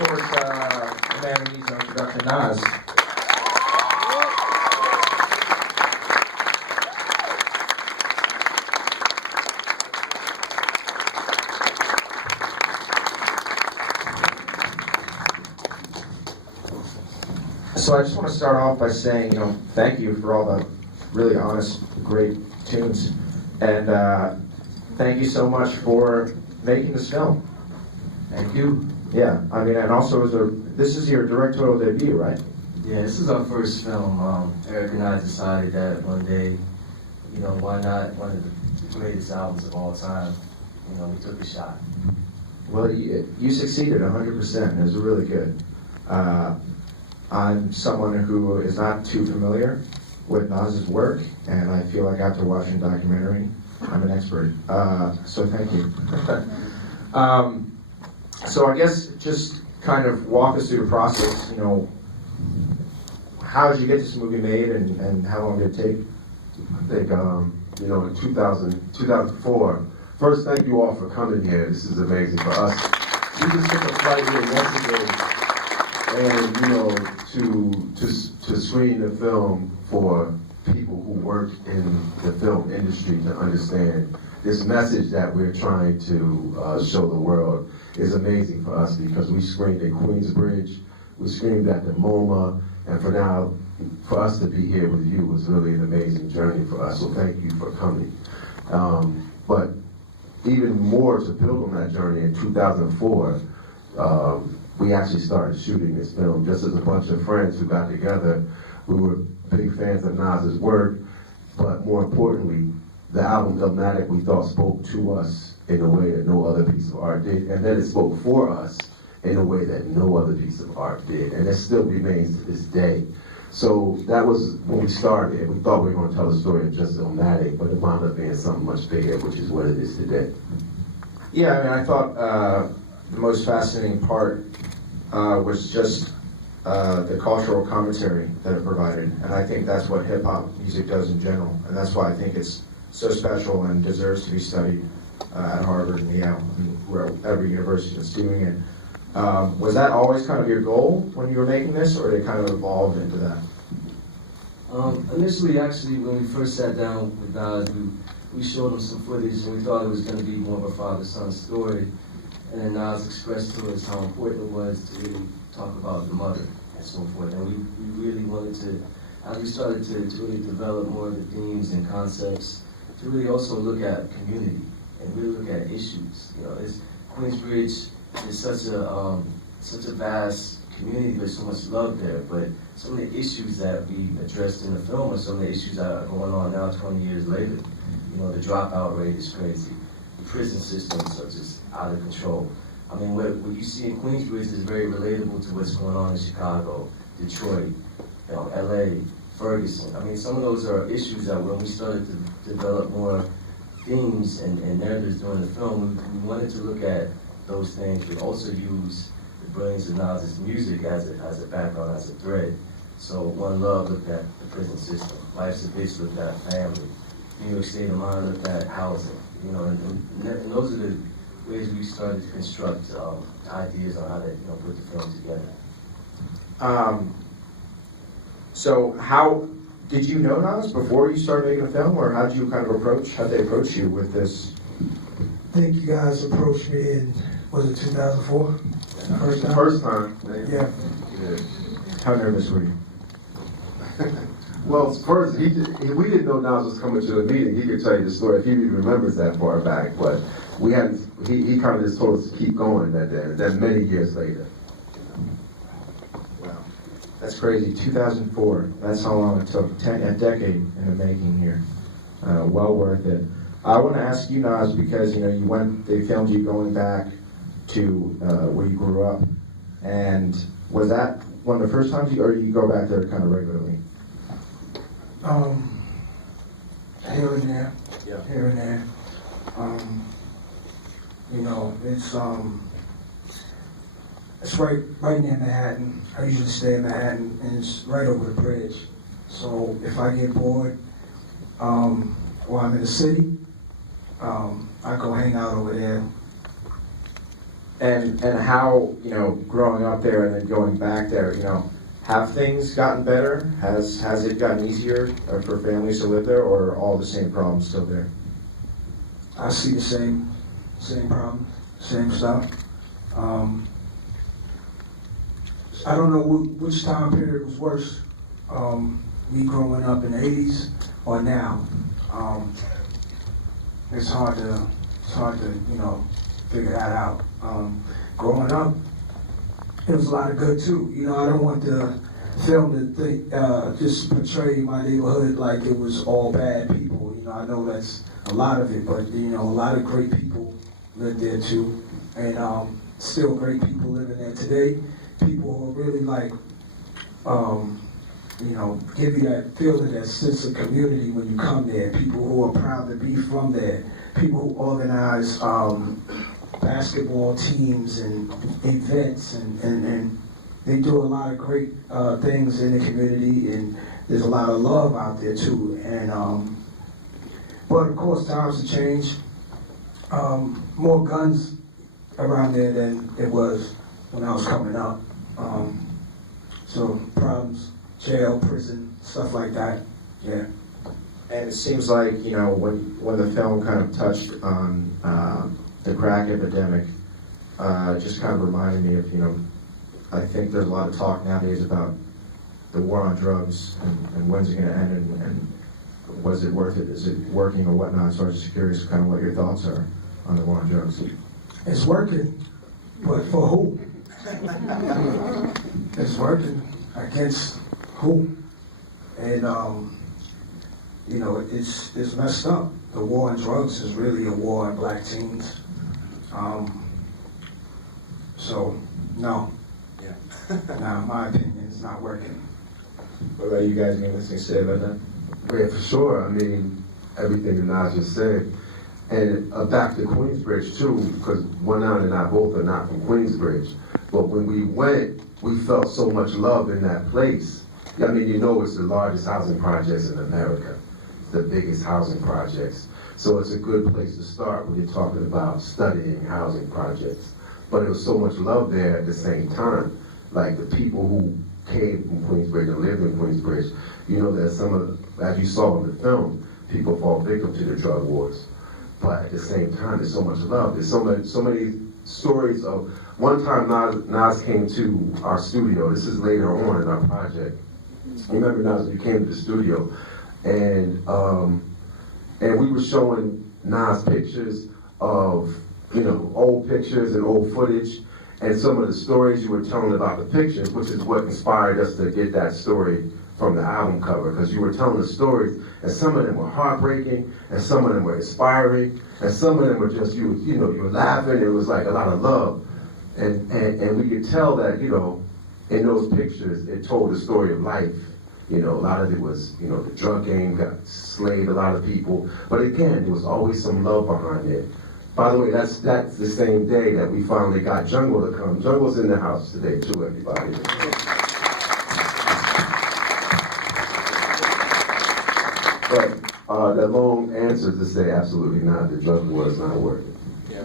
course, the man who needs no introduction, Nas. So I just want to start off by saying, thank you for all the really honest, great tunes. And thank you so much for making this film. Thank you. Yeah, I mean, and also this is your directorial debut, right? Yeah, this is our first film. Erik and I decided that one day, why not one of the greatest albums of all time? We took a shot. Well, you succeeded 100%. It was really good. I'm someone who is not too familiar with Nas's work, and I feel like after watching the documentary, I'm an expert. So thank you. So I guess just kind of walk us through the process. How did you get this movie made, and how long did it take? I think, in 2004. First, thank you all for coming here. This is amazing for us. We just took a flight here yesterday, and to screen the film for people who work in the film industry to understand this message that we're trying to show the world is amazing for us, because we screened in Queensbridge, we screened at the MoMA, and for us to be here with you was really an amazing journey for us, so thank you for coming. But even more to build on that journey, in 2004, we actually started shooting this film just as a bunch of friends who got together. We were big fans of Nas's work, but more importantly, the album ILLMATIC we thought spoke to us in a way that no other piece of art did, and then it spoke for us in a way that no other piece of art did, and it still remains to this day. So that was when we started. We thought we were going to tell the story of just ILLMATIC, but it wound up being something much bigger, which is what it is today. Yeah, I mean, I thought the most fascinating part was just the cultural commentary that it provided, and I think that's what hip-hop music does in general, and that's why I think it's so special and deserves to be studied at Harvard and Yale and every university that's doing it. Was that always kind of your goal when you were making this, or did it kind of evolve into that? Initially, actually, when we first sat down with Nas, we showed him some footage, and we thought it was going to be more of a father-son story. And then Nas expressed to us how important it was to really talk about the mother and so forth. And we really wanted to, as we started to really develop more of the themes and concepts, to really also look at community and really look at issues. Queensbridge is such a vast community. There's so much love there, but some of the issues that we addressed in the film are some of the issues that are going on now 20 years later. The dropout rate is crazy. The prison systems are just out of control. I mean, what you see in Queensbridge is very relatable to what's going on in Chicago, Detroit, LA, Ferguson. I mean, some of those are issues that when we started to develop more themes and narratives during the film, we wanted to look at those things, but also use the brilliance of Nas's music as a background, as a thread. So One Love looked at the prison system, Life's a Bitch looked at family, New York State of Mind looked at housing, and those are the ways we started to construct ideas on how to put the film together. So how did you know Nas before you started making a film, or how did you kind of how'd they approach you with this? I think you guys approached me in, was it 2004? First time. Yeah. How nervous were you? Well, first, we didn't know Nas was coming to the meeting. He could tell you the story if he even remembers that far back, but we hadn't, he kind of just told us to keep going that many years later. Wow, that's crazy. 2004, that's how long it took, a decade in the making here. Well worth it. I want to ask you, Nas, because they filmed you going back to where you grew up, and was that one of the first times or you go back there kind of regularly? Here and there. Yeah. Here and there. It's right near Manhattan. I usually stay in Manhattan, and it's right over the bridge. So if I get bored, while I'm in the city, I go hang out over there. and how, you know, growing up there and then going back there, you know, have things gotten better? Has it gotten easier for families to live there, or are all the same problems still there? I see the same problems, same stuff. I don't know which time period was worse, me growing up in the 80s or now. It's hard to you know, figure that out. Growing up, it was a lot of good too. You know, I don't want the film to just portray my neighborhood like it was all bad people. You know, I know that's a lot of it, but you know, a lot of great people live there too, and still great people living there today. People who are really like, you know, give you that feeling, that sense of community when you come there. People who are proud to be from there. People who organize basketball teams and events, and they do a lot of great things in the community, and there's a lot of love out there too. And but of course, times have changed. More guns around there than it was when I was coming up. So problems, jail, prison, stuff like that. Yeah. And it seems like, you know, when the film kind of touched on the crack epidemic, it just kind of reminded me of, you know, I think there's a lot of talk nowadays about the war on drugs and when's it going to end, and was it worth it? Is it working or whatnot? So I was just curious kind of what your thoughts are on the war on drugs. It's working, but for who? It's working against who? And you know, it's messed up. The war on drugs is really a war on black teens. So no. Yeah. Now, in my opinion, it's not working. What about you guys? Anything to say about that? Yeah, for sure. I mean, everything that Nas just said. And back to Queensbridge too, because One9 and I both are not from Queensbridge. But when we went, we felt so much love in that place. I mean, you know, it's the largest housing projects in America. It's the biggest housing projects. So it's a good place to start when you're talking about studying housing projects. But there was so much love there at the same time. Like the people who came from Queensbridge and lived in Queensbridge, you know that some of, as you saw in the film, people fall victim to the drug wars. But at the same time, there's so much love. There's so many stories of, one time Nas came to our studio. This is later on in our project. You remember, Nas, you came to the studio, and we were showing Nas pictures of, you know, old pictures and old footage, and some of the stories you were telling about the pictures, which is what inspired us to get that story from the album cover, because you were telling the stories, and some of them were heartbreaking, and some of them were inspiring, and some of them were just, you were laughing. It was like a lot of love, and we could tell that, you know, in those pictures, it told the story of life. You know, a lot of it was, you know, the drug game got slayed a lot of people, but again, there was always some love behind it. By the way, that's the same day that we finally got Jungle to come. Jungle's in the house today too, everybody. But the long answer to say absolutely not, the drug war is not working. Yeah.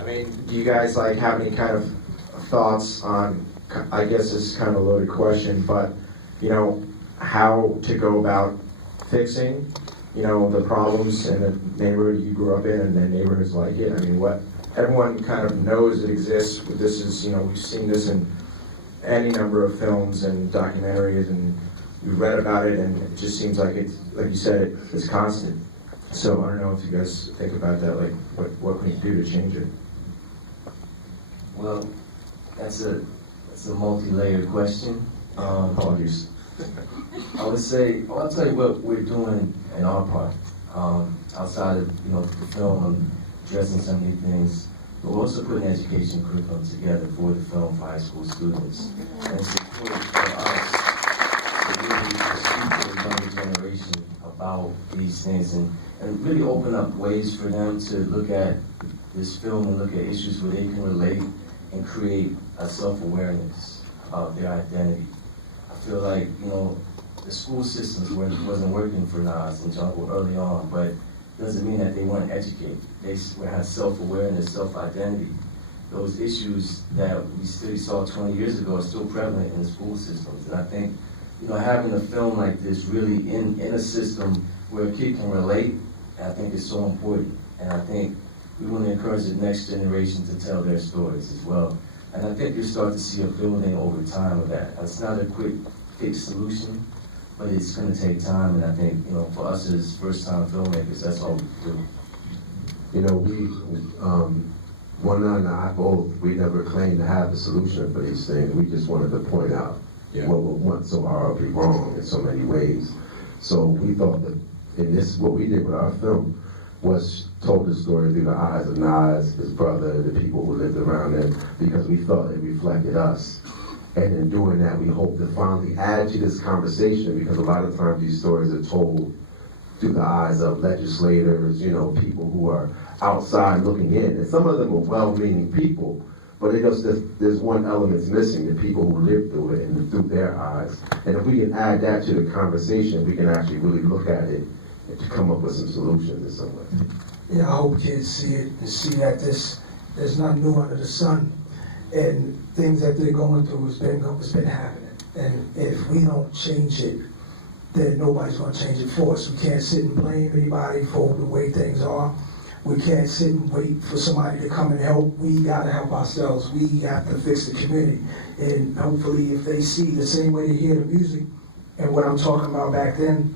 I mean, do you guys like have any kind of thoughts on, I guess this is kind of a loaded question, but you know, how to go about fixing, you know, the problems in the neighborhood you grew up in and the neighborhoods like it? I mean, what everyone kind of knows it exists. This is, you know, we've seen this in any number of films and documentaries, and we've read about it, and it just seems like it's, like you said, it's constant. So I don't know if you guys think about that, like what can you do to change it? Well, that's a multi-layered question. Apologies. I would say, well, I'll tell you what we're doing in our part. Outside of, you know, the film and addressing some of these things, but we're also putting education curriculum together for the film for high school students. And it's important for us to really speak to the younger generation about these things and really open up ways for them to look at this film and look at issues where they can relate and create a self-awareness of their identity. I feel like, you know, the school systems wasn't working for Nas and Jungle early on, but doesn't mean that they weren't educated. They had self-awareness, self-identity. those issues that we still saw 20 years ago are still prevalent in the school systems. And I think, having a film like this really in a system where a kid can relate, I think is so important. And I think we want to encourage the next generation to tell their stories as well. And I think you'll start to see a building over time of that. It's not a quick fix solution, but it's going to take time. And I think, for us as first-time filmmakers, that's all we do. One9 and I both, we never claimed to have the solution for these things. We just wanted to point out what went so horribly wrong in so many ways. So we thought that what we did with our film was told the story through the eyes of Nas, his brother, the people who lived around him, because we felt it reflected us. And in doing that, we hope to finally add to this conversation, because a lot of times these stories are told through the eyes of legislators, people who are outside looking in. And some of them are well-meaning people, but there's one element's missing, the people who live through it and through their eyes. And if we can add that to the conversation, we can actually really look at it and to come up with some solutions in some way. Yeah, I hope kids see it and see that there's nothing new under the sun. And things that they're going through has been happening. And if we don't change it, then nobody's going to change it for us. We can't sit and blame anybody for the way things are. We can't sit and wait for somebody to come and help. We got to help ourselves. We have to fix the community. And hopefully if they see the same way they hear the music and what I'm talking about back then,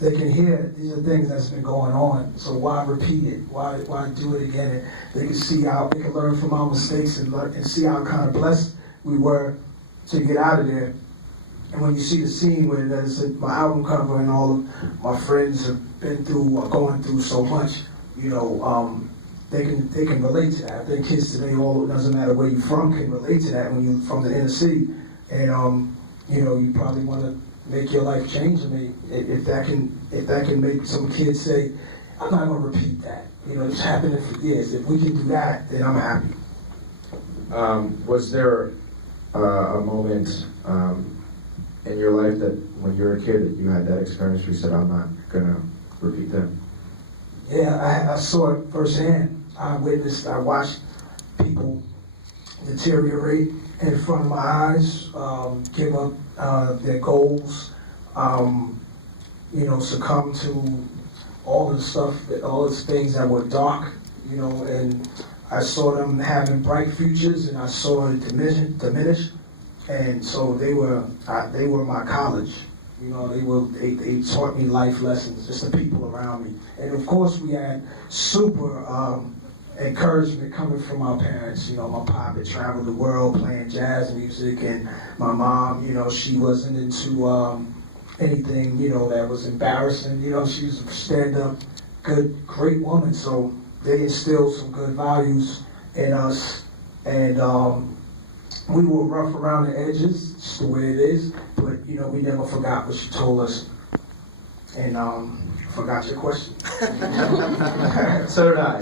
they can hear these are things that's been going on. So why repeat it? Why do it again? And they can see how they can learn from our mistakes and see how kind of blessed we were to get out of there. And when you see the scene where there's my album cover and all of my friends have been through or going through so much, they can relate to that. I think kids today, it doesn't matter where you're from, can relate to that when you're from the inner city. And you probably want to make your life change. I mean, if that can make some kids say, I'm not going to repeat that. It's happening for years. If we can do that, then I'm happy. Was there a moment in your life that when you were a kid that you had that experience where you said, I'm not going to repeat that? Yeah, I saw it firsthand. I watched people deteriorate in front of my eyes, give up their goals, succumb to all the stuff, all the things that were dark, and I saw them having bright futures, and I saw it diminish, and so they were my college. They taught me life lessons, just the people around me, and of course we had super encouragement coming from our parents. My pop had traveled the world playing jazz music, and my mom, she wasn't into anything, that was embarrassing. She was a stand-up, great woman. So they instilled some good values in us, and we were rough around the edges, just the way it is. But we never forgot what she told us. And forgot your question. So did I.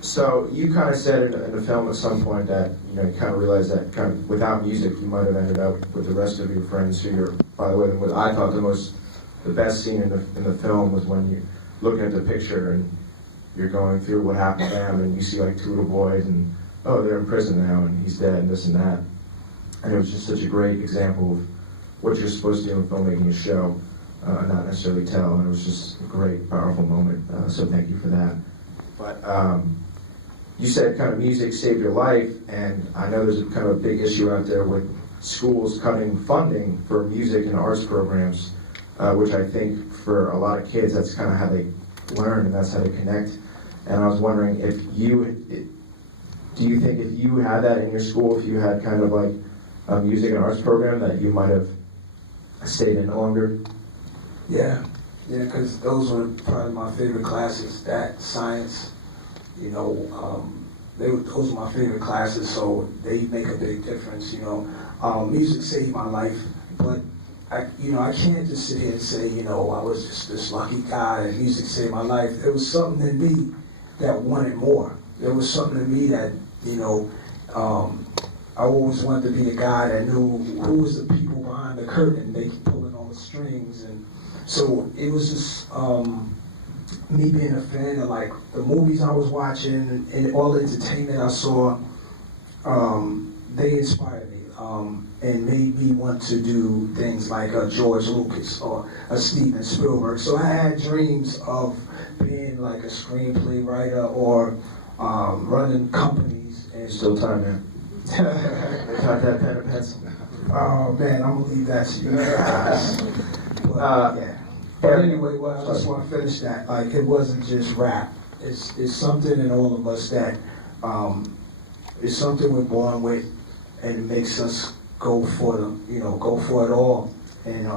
So you kind of said in the film at some point that you kind of realized that kind of without music you might have ended up with the rest of your friends who you're. By the way, what I thought the best scene in the film was when you're looking at the picture and you're going through what happened to them, and you see like two little boys and they're in prison now and he's dead and this and that, and it was just such a great example of what you're supposed to do in filmmaking a show, not necessarily tell, and it was just a great, powerful moment, so thank you for that. But you said kind of music saved your life, and I know there's a kind of a big issue out there with schools cutting funding for music and arts programs, which I think for a lot of kids, that's kind of how they learn and that's how they connect. And I was wondering do you think if you had that in your school, if you had kind of like a music and arts program, that you might have stayed in longer? Yeah, because those were probably my favorite classes. That, science, those were my favorite classes. So they make a big difference. Music saved my life, but I can't just sit here and say, I was just this lucky guy and music saved my life. There was something in me that wanted more. There was something in me that, I always wanted to be the guy that knew who was the people behind the curtain, pulling all the strings. And so it was just, me being a fan of like the movies I was watching and all the entertainment I saw, they inspired me and made me want to do things like a George Lucas or a Steven Spielberg. So I had dreams of being like a screenplay writer or running companies. And Still time, man. Got that pen and pencil. oh man, I'm gonna leave that to you guys. But, yeah. But anyway, well, I just want to finish that. Like, it wasn't just rap. It's something in all of us that it's something we're born with, and it makes us go for go for it all. And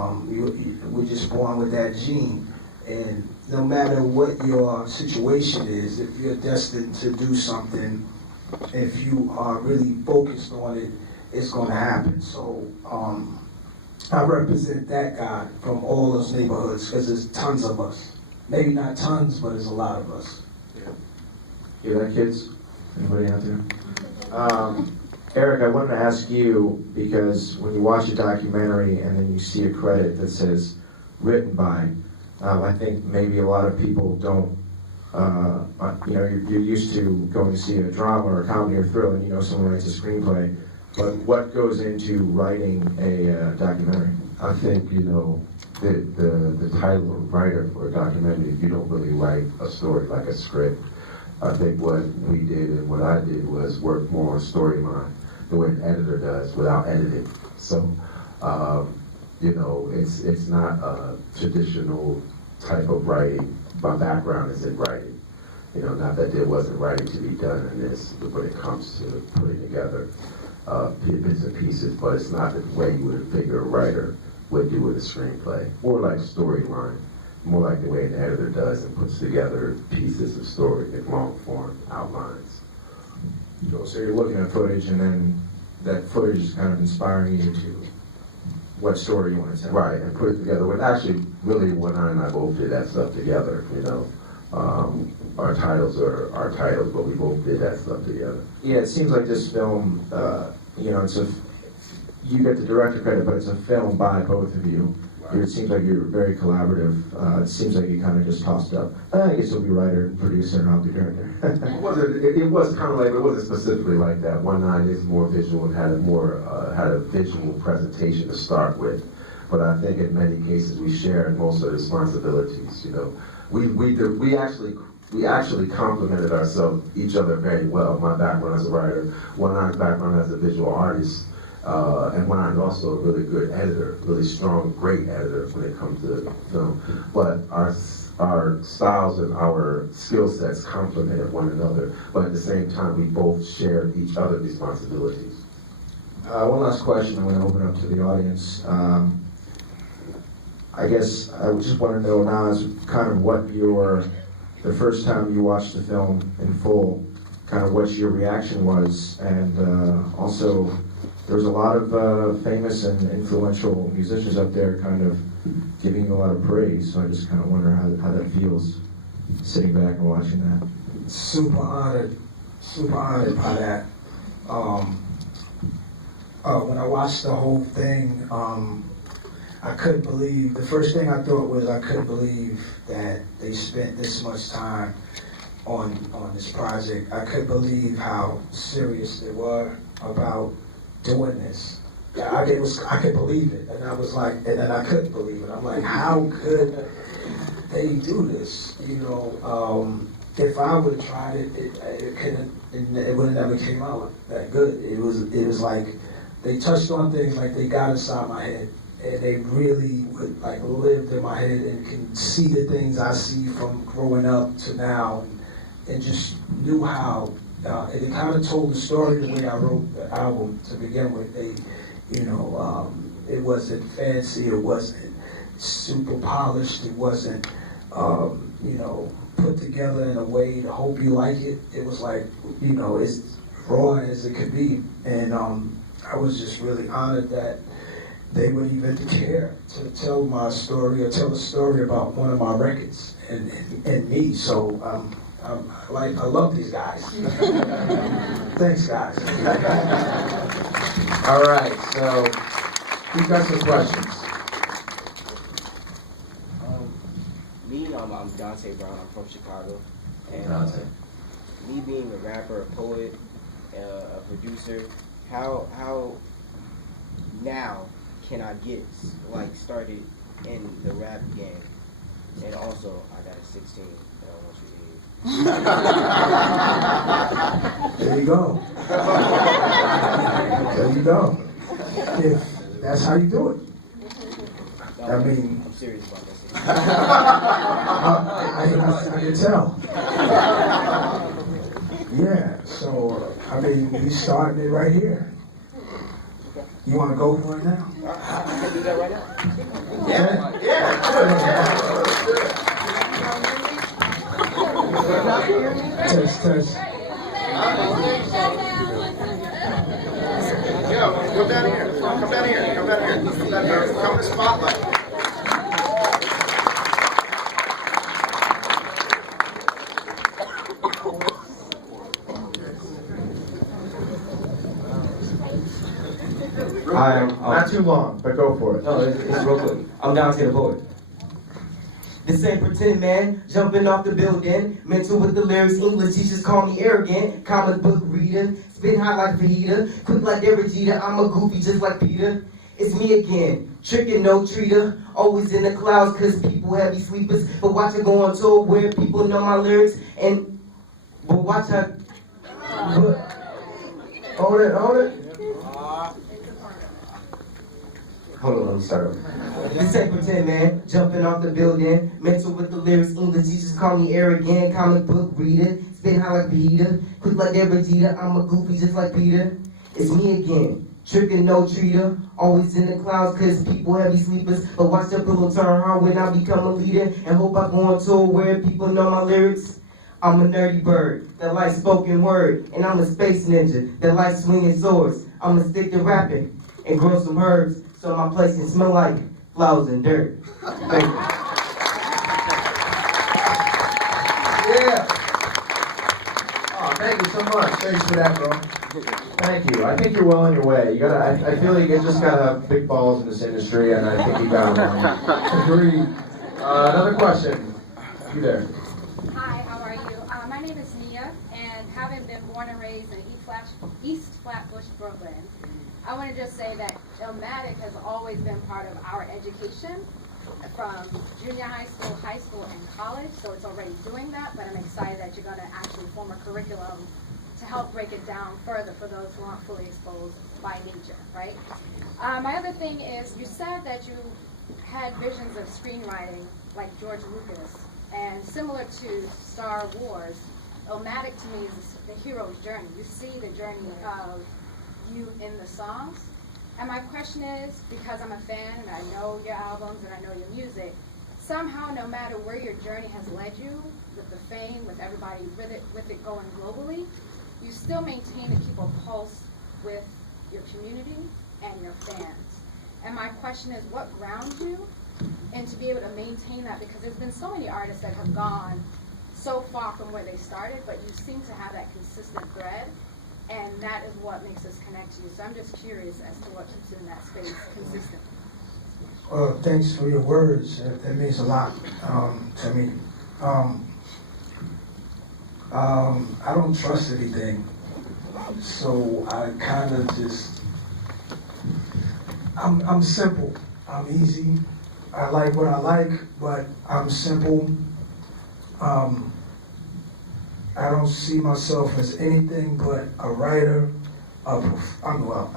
we're just born with that gene. And no matter what your situation is, if you're destined to do something, if you are really focused on it, it's going to happen. So I represent that guy from all those neighborhoods because there's tons of us. Maybe not tons, but there's a lot of us. Hear that, kids? Anybody out there? Eric, I wanted to ask you, because when you watch a documentary and then you see a credit that says written by, I think maybe a lot of people don't, you're used to going to see a drama or a comedy or thriller and you know someone writes a screenplay, but what goes into writing a documentary? I think, the title of writer for a documentary, you don't really write a story like a script. I think what we did and what I did was work more on storyline, the way an editor does without editing. So, it's not a traditional type of writing. My background is in writing. Not that there wasn't writing to be done in this, but when it comes to putting together bits and pieces, but it's not the way you would figure a writer would do with a screenplay. More like storyline, more like the way an editor does and puts together pieces of story in long form outlines. So you're looking at footage and then that footage is kind of inspiring you to what story you want to tell. Right, and put it together. Well, actually, really, One9 and I both did that stuff together, Our titles are our titles, but we both did that stuff together. Yeah, it seems like this film, you get the director credit, but it's a film by both of you. Right. It seems like you're very collaborative. It seems like you kind of just tossed up, I guess you'll be writer and producer and I'll be director. It was kind of like, it wasn't specifically like that. One9 is more visual and had a visual presentation to start with. But I think in many cases we shared most of the responsibilities, We actually complemented ourselves, each other very well. My background as a writer, One9's background as a visual artist, and One9 is also a really good editor, really strong, great editor when it comes to film. But our styles and our skill sets complemented one another, but at the same time we both shared each other's responsibilities. One last question I'm going to open up to the audience. I guess I just want to know, Nas, kind of what the first time you watched the film in full, kind of what your reaction was, and also there's a lot of famous and influential musicians up there kind of giving you a lot of praise, so I just kind of wonder how that feels, sitting back and watching that. Super honored by that. When I watched the whole thing, I couldn't believe, the first thing I thought was I couldn't believe that they spent this much time on this project. I couldn't believe how serious they were about doing this. Yeah, I could believe it, and I was like, and then I couldn't believe it. I'm like, how could they do this? If I would have tried it, it would have never came out that good. It was like they touched on things like they got inside my head, and they really would like lived in my head and can see the things I see from growing up to now, and just knew how. And it kind of told the story the way I wrote the album to begin with. It wasn't fancy, it wasn't super polished, it wasn't, put together in a way to hope you like it. It was like, it's raw as it could be. And I was just really honored that they would even care to tell my story or tell a story about one of my records and me. So I love these guys. Thanks, guys. All right, so who's got some questions? I'm Dante Brown. I'm from Chicago, and Dante. me being a rapper, a poet, a producer, how now can I get like started in the rap game? And also, I got a 16 that I want you to hear. There you go. There you go. If that's how you do it. No, I mean, I'm serious about that. I can tell. Yeah, so, I mean, we started it right here. You want to go for it now? I can do that right now. Test. Yo, come down here. Come down here. Come down here. Come to spotlight. Not too long, but go for it. No, it's real quick. I'm Dante the poet. This ain't pretend, man. Jumping off the building. Mental with the lyrics. English teachers call me arrogant. Comic book reader. Spit hot like fajita. Quick like Derek Jeter. I'm a goofy just like Peter. It's me again. Tricking no treater. Always in the clouds cause people heavy sleepers. But watch it go on tour where people know my lyrics. But watch how... Hold it. Hold on, let me start over. This ain't pretend, man. Jumping off the building. Mental with the lyrics. English teachers call me arrogant. Comic book reader. Spit high like Peter. Quick like Derek Jeter. I'm a goofy just like Peter. It's me again. Tricking no treater. Always in the clouds cause people heavy sleepers. But watch the pillow turn hard when I become a leader. And hope I go on tour where people know my lyrics. I'm a nerdy bird that likes spoken word. And I'm a space ninja that likes swinging swords. I'm gonna stick to rapping and grow some herbs. So my place can smell like flowers and dirt. Thank you. Yeah. Oh, thank you so much. Thanks for that, bro. Thank you. I think you're well on your way. You gotta. I feel like you just gotta have big balls in this industry, and I think you got them. Agreed. Another question. You there? Hi, how are you? My name is Nia, and having been born and raised in East Flatbush, Brooklyn, I want to just say that Illmatic has always been part of our education from junior high school, and college, so it's already doing that, but I'm excited that you're going to actually form a curriculum to help break it down further for those who aren't fully exposed by nature, right? My other thing is, you said that you had visions of screenwriting like George Lucas, and similar to Star Wars, Illmatic to me is the hero's journey. You see the journey of you in the songs. And my question is, because I'm a fan and I know your albums and I know your music, somehow no matter where your journey has led you, with the fame, with everybody with it going globally, you still maintain to keep a pulse with your community and your fans. And my question is, what grounds you? And to be able to maintain that, because there's been so many artists that have gone so far from where they started, but you seem to have that consistent thread. And that is what makes us connect to you. So I'm just curious as to what keeps you in that space consistently. Well, thanks for your words. That means a lot to me. I don't trust anything. So I kind of just, I'm simple. I'm easy. I like what I like, but I'm simple. I don't see myself as anything but a writer, a performer.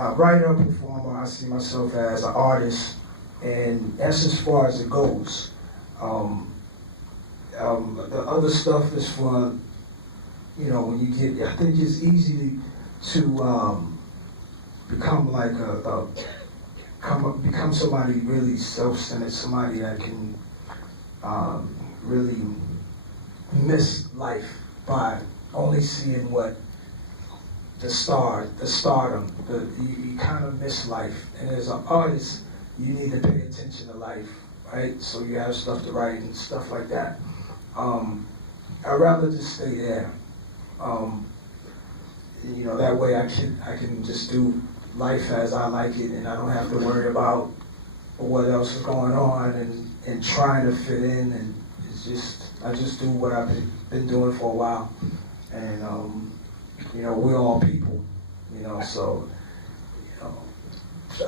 I see myself as an artist, and that's as far as it goes. The other stuff is for, when you get, I think it's easy to become like become somebody really self-centered, somebody that can really miss life by only seeing what the stardom, you kind of miss life. And as an artist, you need to pay attention to life, right? So you have stuff to write and stuff like that. I'd rather just stay there. That way I can just do life as I like it, and I don't have to worry about what else is going on and trying to fit in, and I just do what I've been doing for a while, and you know, we're all people, you know, so you know,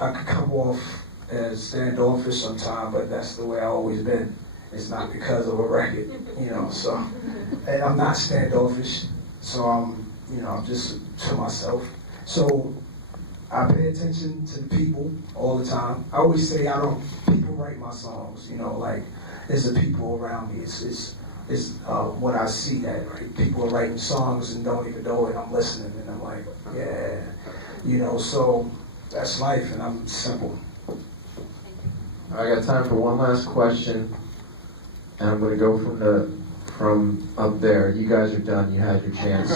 I could come off as standoffish sometimes, but that's the way I've always been. It's not because of a record, you know, so, and I'm not standoffish, so I'm just to myself. So I pay attention to the people all the time. I always say people write my songs, you know, like, it's the people around me. It's when I see that, right? People are writing songs and don't even know it. I'm listening and I'm like, yeah, you know, so that's life and I'm simple. I got time for one last question, and I'm going to go from up there. You guys are done. You had your chance.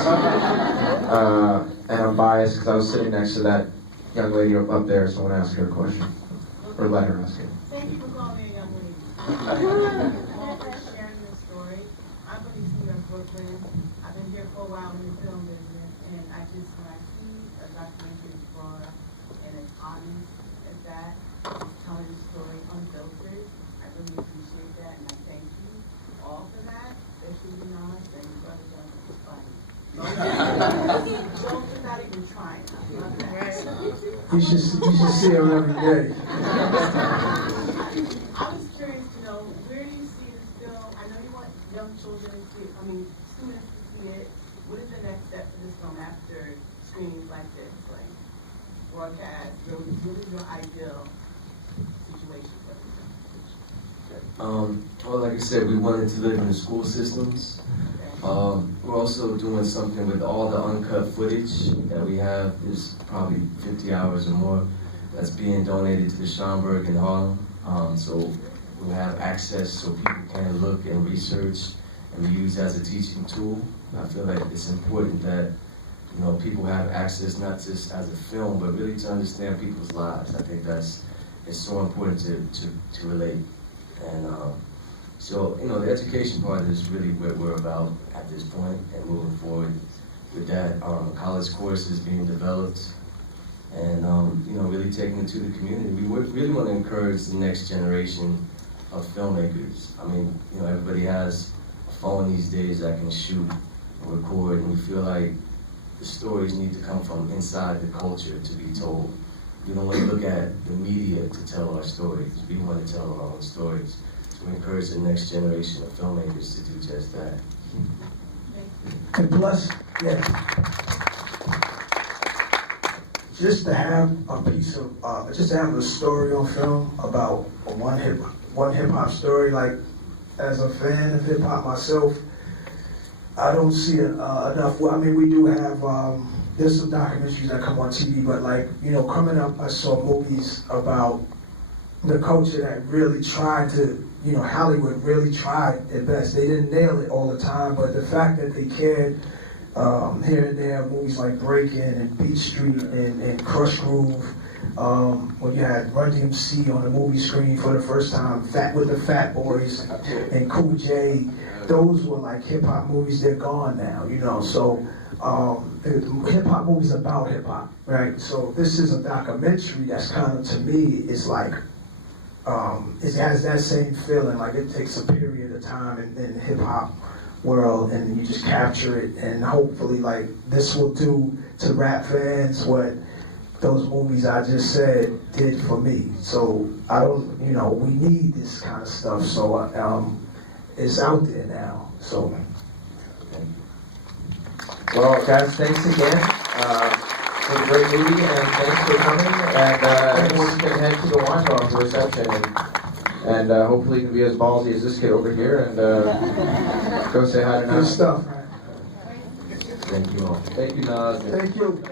And I'm biased because I was sitting next to that young lady up there, so I want to ask her a question, or let her ask it. Thank you for calling me a young lady. Thank you all for sharing your story. I'm from East New York, Brooklyn. I've been here for a while in the film business, and when I see a documentary abroad and it's honest as that, it's telling the story unfiltered, I really appreciate that, and I thank you all for that, especially you, Nas, and your brother Jonathan is funny. Jokes without even trying. I love that. You should see him every day. I was curious to know, where do you see this film? I know you want young children to see it, students to see it. What is the next step for this film after screenings like this, like broadcast? What is your ideal situation for this film? Well, like I said, we wanted to live in the school systems. We're also doing something with all the uncut footage that we have. There's probably 50 hours or more that's being donated to the Schomburg in Harlem. So we'll have access so people can look and research and be used as a teaching tool. I feel like it's important that, you know, people have access not just as a film, but really to understand people's lives. I think it's so important to relate. And so, you know, the education part is really what we're about at this point and moving forward with that. College courses being developed and, you know, really taking it to the community. We really want to encourage the next generation of filmmakers. I mean, you know, everybody has a phone these days that can shoot and record, and we feel like the stories need to come from inside the culture to be told. We don't want to look at the media to tell our stories. We want to tell our own stories. So we encourage the next generation of filmmakers to do just that. And plus, yeah, just to have a piece of, just to have a story on film about one hip hop story, like as a fan of hip hop myself, I don't see enough. Well, I mean, we do have, there's some documentaries that come on TV, but like, you know, coming up, I saw movies about the culture that really tried to, you know, Hollywood really tried their best. They didn't nail it all the time, but the fact that they cared, here and there, movies like Breakin' and Beat Street and Crush Groove, when you had Run DMC on the movie screen for the first time, with the Fat Boys and Cool J, those were like hip hop movies. They're gone now, you know. So hip hop movies about hip hop, right? So this is a documentary that's kind of, to me, is like, it has that same feeling, like it takes a period of time in the hip hop world and you just capture it, and hopefully like this will do to rap fans what those movies I just said did for me. So I don't, you know, we need this kind of stuff, so it's out there now, so. Well, guys, thanks again for the great movie, and thanks for coming. And everyone can head to the wine bar for reception, and hopefully you can be as ballsy as this kid over here, and go say hi to Good Nas. stuff. Thank you all. Thank you, Nas. Thank you.